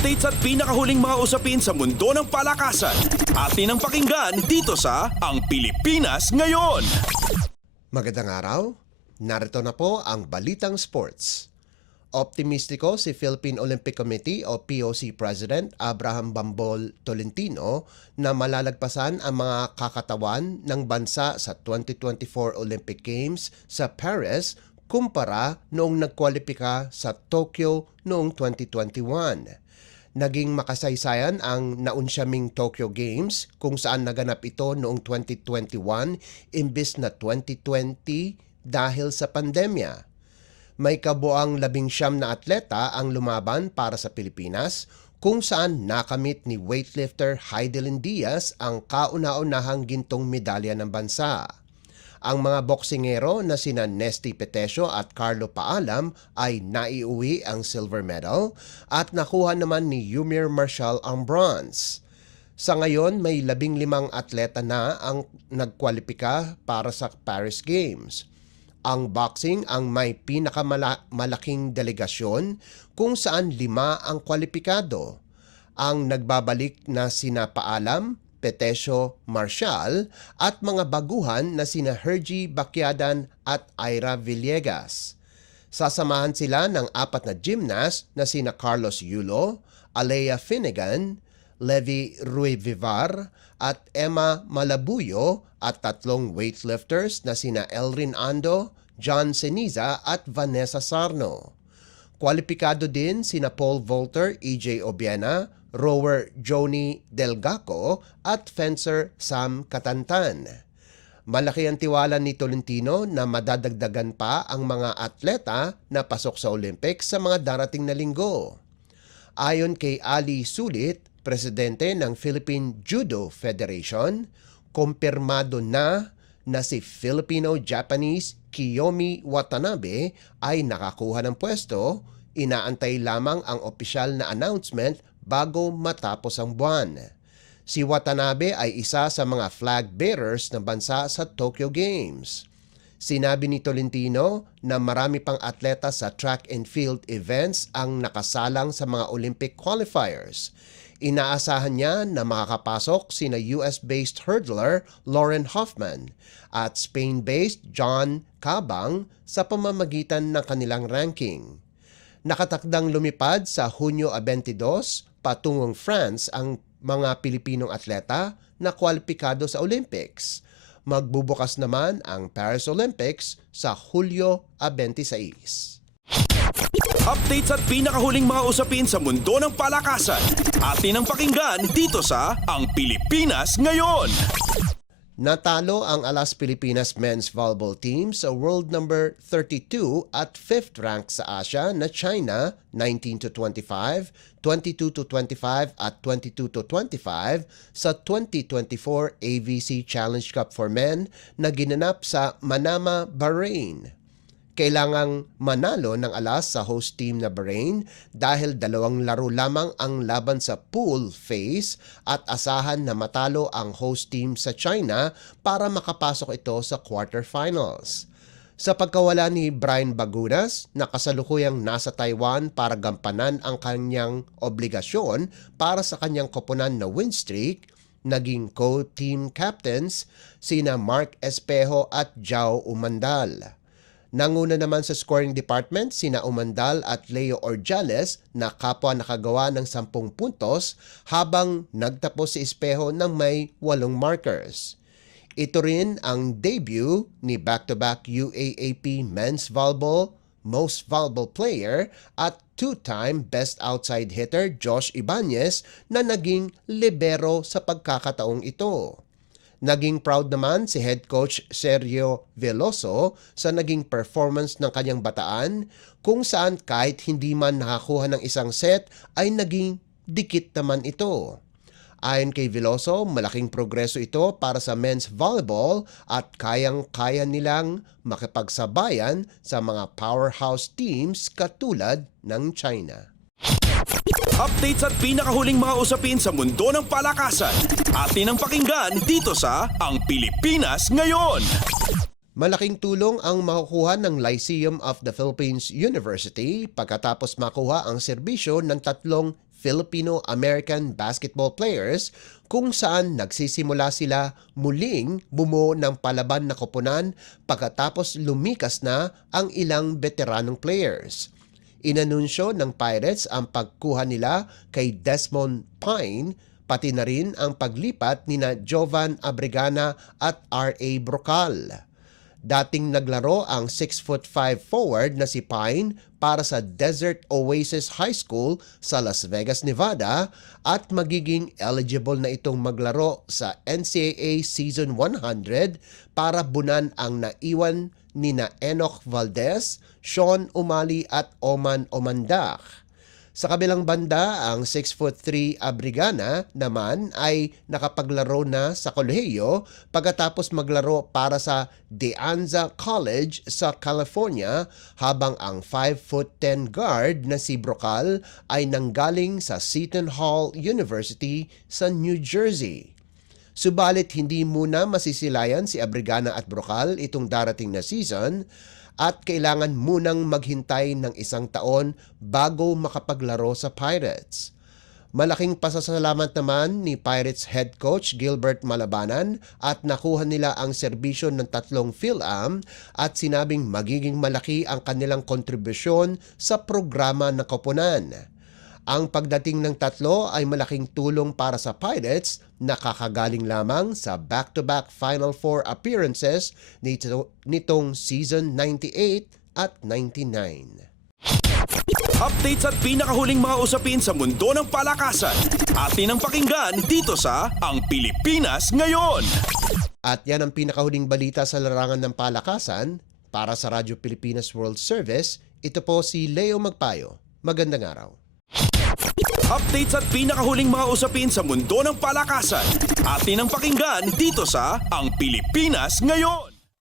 Updates at pinakahuling mga usapin sa mundo ng palakasan. Atin ang pakinggan dito sa Ang Pilipinas Ngayon. Magandang araw. Narito na po ang Balitang Sports. Optimistiko si Philippine Olympic Committee o POC President Abraham Bambol Tolentino na malalagpasan ang mga kakatawan ng bansa sa 2024 Olympic Games sa Paris kumpara noong nagkwalipika sa Tokyo noong 2021. Naging makasaysayan ang naunsyaming Tokyo Games kung saan naganap ito noong 2021 imbis na 2020 dahil sa pandemya. May kabuang 19 na atleta ang lumaban para sa Pilipinas kung saan nakamit ni weightlifter Heidelin Diaz ang kauna-unahang gintong medalya ng bansa. Ang mga boksingero na sina Nesty Petesio at Carlo Paalam ay naiuwi ang silver medal at nakuha naman ni Yumir Marshall ang bronze. Sa ngayon, may 15 atleta na ang nagkwalipika para sa Paris Games. Ang boxing ang may pinakamalaking delegasyon kung saan 5 ang kwalipikado. Ang nagbabalik na sina Paalam, Petesio, Marshall at mga baguhan na sina Hergy Bacyadan at Ira Villegas. Sasamahan sila ng 4 na gymnast na sina Carlos Yulo, Alea Finnegan, Levi Ruivivar at Emma Malabuyo at 3 weightlifters na sina Elrin Ando, John Ceniza at Vanessa Sarno. Kwalipikado din sina Paul Volter, EJ Obiena, rower Joni Delgaco at fencer Sam Katantan. Malaki ang tiwala ni Tolentino na madadagdagan pa ang mga atleta na pasok sa Olympics sa mga darating na linggo. Ayon kay Ali Sulit, presidente ng Philippine Judo Federation, kumpirmado na si Filipino-Japanese Kiyomi Watanabe ay nakakuha ng pwesto. Inaantay lamang ang opisyal na announcement bago matapos ang buwan. Si Watanabe ay isa sa mga flag bearers ng bansa sa Tokyo Games. Sinabi ni Tolentino na marami pang atleta sa track and field events ang nakasalang sa mga Olympic qualifiers. Inaasahan niya na makakapasok sina US-based hurdler Lauren Hoffman at Spain-based John Cabang sa pamamagitan ng kanilang ranking. Nakatakdang lumipad sa Hunyo 22 patungong France ang mga Pilipinong atleta na kwalipikado sa Olympics. Magbubukas naman ang Paris Olympics sa Hulyo 26. Updates at pinakahuling mga usapin sa mundo ng palakasan. Atin ang pakinggan dito sa Ang Pilipinas Ngayon. Natalo ang Alas Pilipinas men's volleyball team sa world number 32 at 5th rank sa Asia na China 19-25, 22-25 at 22-25 sa 2024 AVC Challenge Cup for Men na ginanap sa Manama, Bahrain. Kailangang manalo ng Alas sa host team na Bahrain dahil 2 laro lamang ang laban sa pool phase at asahan na matalo ang host team sa China para makapasok ito sa quarterfinals. Sa pagkawala ni Brian Bagunas na kasalukuyang nasa Taiwan para gampanan ang kanyang obligasyon para sa kanyang koponan na win streak, naging co-team captains sina Mark Espejo at Jao Umandal. Nanguna naman sa scoring department sina Umandal at Leo Orjales na kapwa nakagawa ng 10 puntos habang nagtapos si Espejo ng may 8 markers. Ito rin ang debut ni back-to-back UAAP Men's Volleyball Most Valuable Player at 2-time Best Outside Hitter Josh Ibanez na naging libero sa pagkakataong ito. Naging proud naman si head coach Sergio Veloso sa naging performance ng kanyang bataan kung saan kahit hindi man nakakuha ng isang set ay naging dikit naman ito. Ayon kay Veloso, malaking progreso ito para sa men's volleyball at kayang-kaya nilang makipagsabayan sa mga powerhouse teams katulad ng China. Updates at pinakahuling mga usapin sa mundo ng palakasan. Atin ang pakinggan dito sa Ang Pilipinas Ngayon. Malaking tulong ang makukuha ng Lyceum of the Philippines University pagkatapos makuha ang serbisyo ng 3 Filipino-American basketball players kung saan nagsisimula sila muling bumuo ng palaban na koponan pagkatapos lumikas na ang ilang veteranong players. Inanunsyo ng Pirates ang pagkuha nila kay Desmond Pine, pati na rin ang paglipat nina Jovan Abregana at R.A. Brocal. Dating naglaro ang 6'5" forward na si Pine para sa Desert Oasis High School sa Las Vegas, Nevada at magiging eligible na itong maglaro sa NCAA Season 100 para bunan ang naiwan nina Enoch Valdez, Sean Umali at Oman Omandak. Sa kabilang banda, ang 6'3" Abrigana naman ay nakapaglaro na sa kolehiyo pagkatapos maglaro para sa De Anza College sa California, habang ang 5'10" guard na si Brocal ay nanggaling sa Seton Hall University sa New Jersey. Subalit hindi muna masisilayan si Abrigana at Brocal itong darating na season at kailangan munang maghintay ng 1 taon bago makapaglaro sa Pirates. Malaking pasasalamat naman ni Pirates head coach Gilbert Malabanan at nakuha nila ang serbisyo ng 3 PhilAm at sinabing magiging malaki ang kanilang kontribusyon sa programa ng koponan. Ang pagdating ng 3 ay malaking tulong para sa Pirates na kakagaling lamang sa back-to-back Final Four appearances nitong season 98 at 99. Updates at pinakahuling mga usapin sa mundo ng palakasan. Atin ang pakinggan dito sa Ang Pilipinas Ngayon. At yan ang pinakahuling balita sa larangan ng palakasan. Para sa Radyo Pilipinas World Service, ito po si Leo Magpayo. Magandang araw. Updates at pinakahuling mga usapin sa mundo ng palakasan. Atin ang pakinggan dito sa Ang Pilipinas Ngayon.